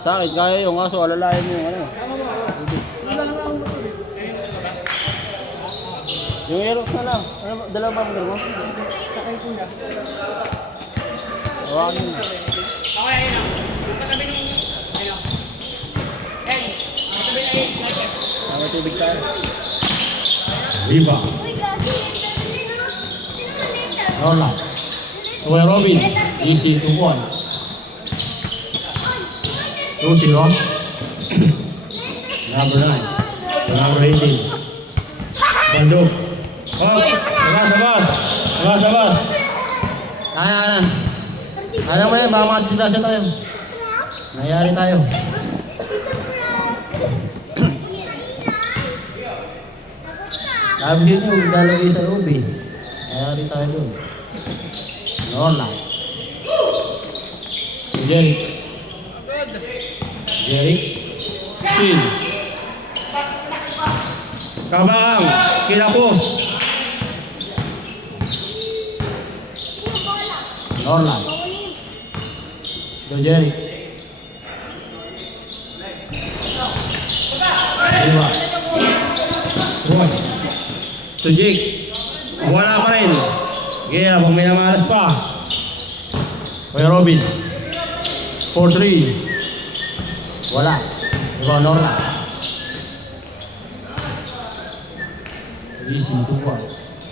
Sa akin, kaya yung aso, alalayan mo yung ano. Yung Aerox na lang. Ano, dalawa ba mo? Sakay ko na. Hawakin mo. Okay, ayun na. Katabi nung, ayun. Hey, katabi na ayun. May tubig tayo. Viva. Rola. Kuya Robin. Easy 2 points. 2-0. Number 9. Number 18. Bandung. Oh, labas. Kaya. Kaya mo yan, baka makadisgrasya tayo. Nangyari tayo. Sabi nyo, lalagay sa loob eh. Nangyari tayo doon. Norla. Jeric. Sin. Kabang. Kilapos. Norla. Jeric. Diba? Boy. Sujik. Wala pa rin. Sige, habang may namalas pa. Kuya Robin. 4-3. Wala. Diba, Norla? Easy, 2 points.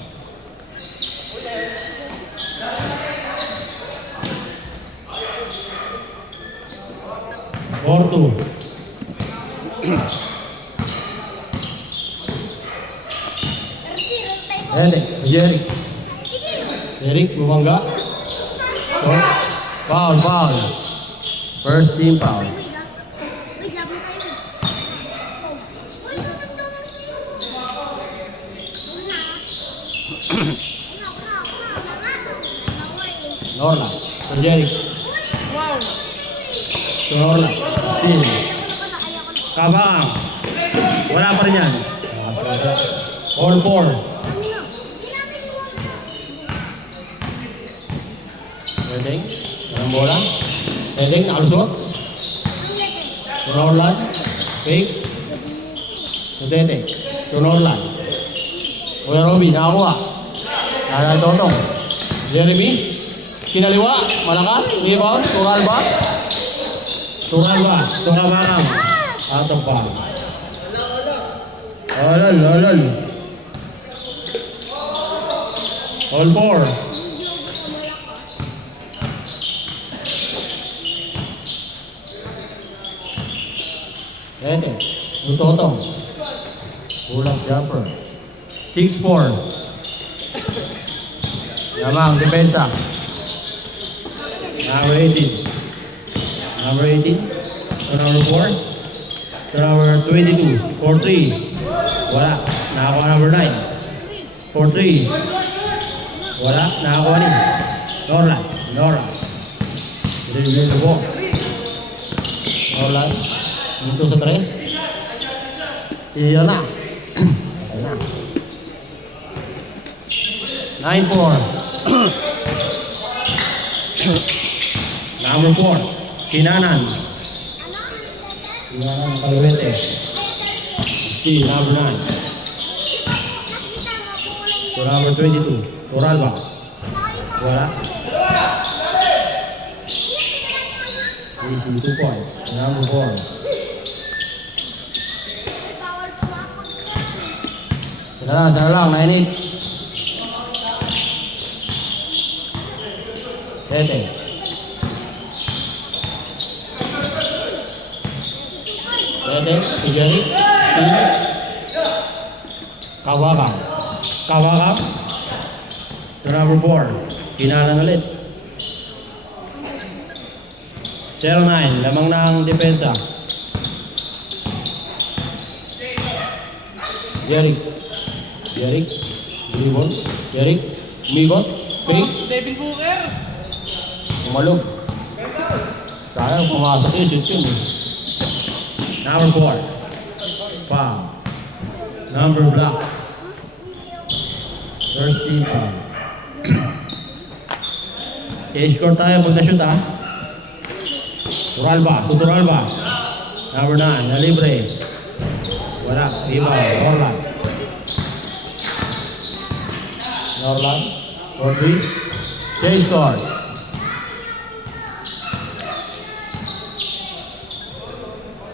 Porto. Jeric. Jeric, bumangga. Foul. First team foul. Norla. Jeric. Norla. Steal. Kabang. Wala pa rin yan. All 4. Heading. Dalam bola. Heading. Nakalusot. Tunorlan. Fake. Nadete. Tunorlan. Kuya Robin. Nakakuha. Nakakuha Totong. Jeremy. Kinaliwa. Malakas. Rebound. Turalba. Turabang. Out of bounds. Olol. All 4. Ete, Utotong. Pull-up jumper. 6-4. Yamang, depensa. Number 18. To number 4. To number 22. 4-3. Wala. Nakakuha number 9. 4-3. Wala. Nakakuha ni Norla. Review the ball. Norla. Dito sa 3. Iyan na. 9-4. Number 4. Kinanan Kaluwete. Steve, number 9. To number 22. Turalba. Wala. Easy, 2 points. Number 4. Sana lang, 9-8. Tete. Jeric. Kawakang. To number 4. Kinalan ulit. 0-9. Lamang na ang depensa. Jeric. Dribble. Jeric. Migot. Fake. Devin Booker. Umalog. Sayang pumasok yung shoot yun. Number 4. Foul. Number black. First team foul. I-score tayo pag na-shoot Tuturalba. Number 9, na libre. Wala, rebound, Orland. Orland, 4-3. Chase score.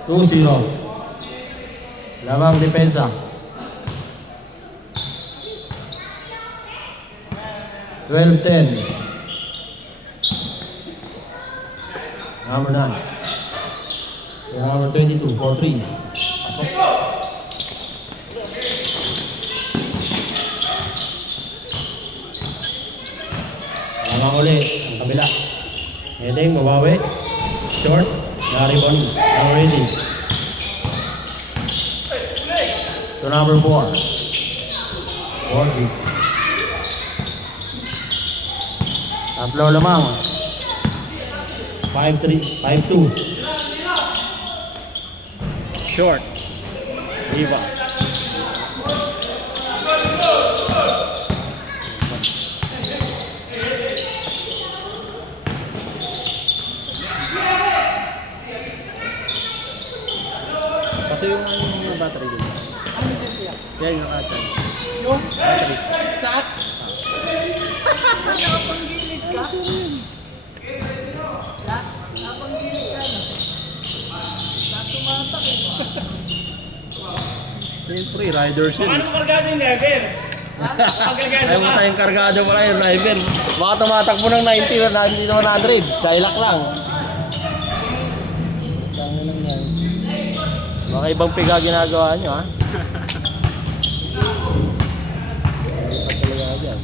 Two-zero. Lamang depensa. 12-10. Number 9. Number 22, 4-3. Pasok. Lamang ulit. Ang kabila. Heading, mabawi. Short. Naribon. Already. To number 4. 4-3. Tatlo lamang. 5-3, 5-2. Short. Riva. Kasi yung mga battery din. Yan yung battery. Yung? Battery. Saan? Nakapanggilid ka? Nakapanggilid ka na? Tumatak eh. Siyempre, riders yun. Paano mo kargado yung driver? Ayaw mo tayong kargado pala yung driver. Baka tumatakbo ng 90 na 100. Dialog lang. Tangin lang yan. Baka ibang piga ginagawa nyo, ha? Hindi pa talaga dyan.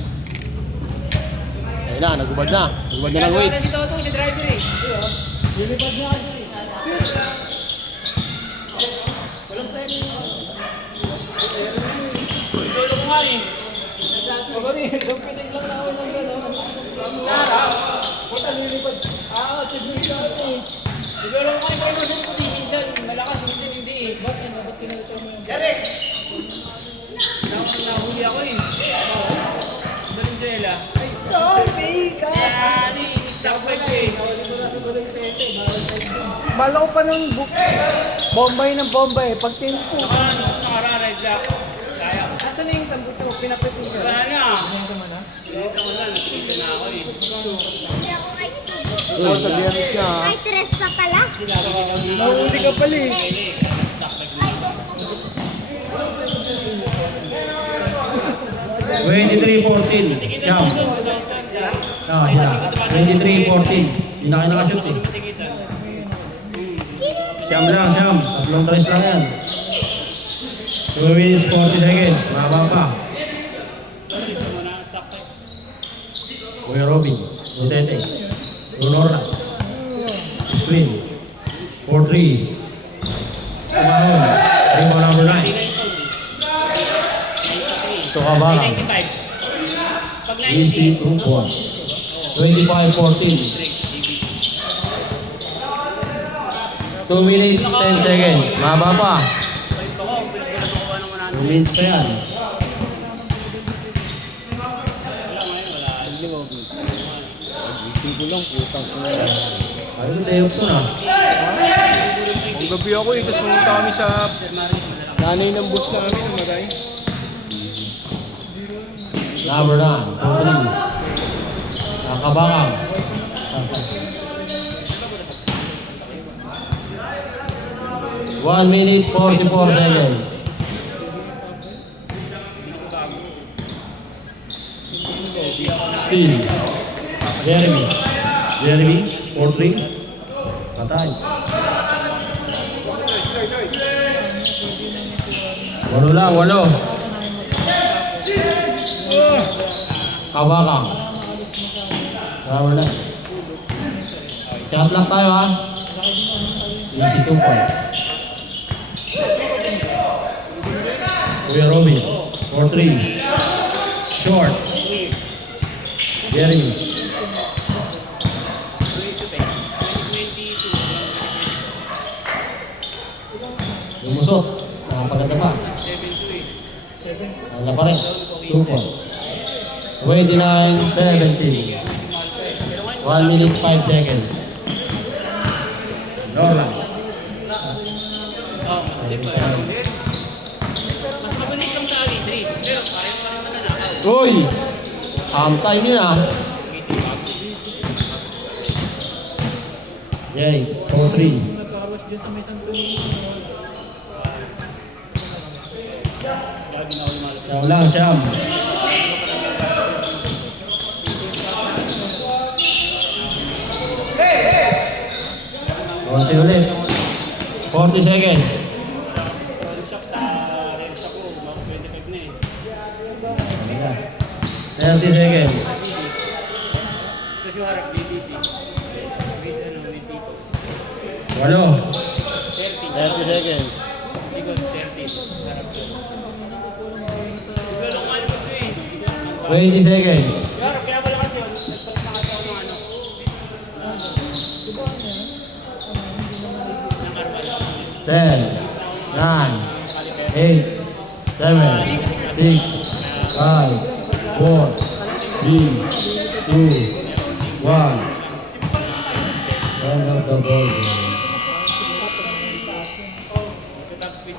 Ayun na, nagubad na. Nagubad na ng weights. Si Toto, si driver eh. Lilipad na ako eh. Walang tayo. Lolo ko nga eh. Ako rin, pinig lang na ako ng gano'n. Sara? Punta lilipad. Tignan ka ako eh. Lolo ko nga yung driver sa likod eh. Minsan, malakas, minsan hindi eh. Ba't kinalito mo yung... Derek! Nahuli ako eh. Valenzuela. Yan eh, stock bike eh. Malaw pa ng Bombay ng Bombay. Pag tinpo. Nakararide lang. Kaya. Asan na yung tambo ko? Pinapitin ka. Wala na. Ito mo na? Dito ko na, nakikita na ako eh. Uy, sa biyernes na, ha? Ay, tres na pala. Nahuli ka pala eh. Siyam. Siyam. 23-14. Hindi na kayo nakashoot eh. Siyam lang, siyam. Tatlong tres lang yan. 2 minutes, 40 seconds. Mababa pa. Kuya Robin. Rotete. Runora. Screen. 4-3. Umahon. Rebound number 9. Ito ka ba? 95. Easy 2 points. 25-14. 2 minutes, 10 seconds. Maba pa. 2 minutes pa yan. Isip ko lang, putang ko na. Ayun, day off ko na. Ang gabi ako eh, kasi pumunta kami sa nanay ng bus namin, magay. Number 9, 2-3. Nakabakang. 1 minute, 44 seconds. Still. Jeremy. Jeremy, 4-3. Patay. Walo lang, walo. Kabakang. Number 9. Shot lang tayo ha. Easy 2 points. Kuya Robin, 4-3. Short. Jeremy. Lumusot. Nakapaganda pa. Wala pa rin. 2 points. 29-17. 1 minute 5 seconds. Norland. Mas mabilis lang sa akin, 3. Pero pareho mananakaw. Uy! Antay niya. Jay, 4-3. Nagkawas dyan sa may santo. Siyam lang, siyam. Onse ulit. 40 seconds. 30 seconds. Kasi harap DDT. With dito. 8. 30 seconds. Ikot 30. Harap ko. Siguro kung ano ko eh. 20 seconds. Harap, kaya pala kasi yun. Nagpapalakas ako ng ano. Ten, 9, 8, 7, 6, 5, 4, 3, 2, 1. End of the ball game.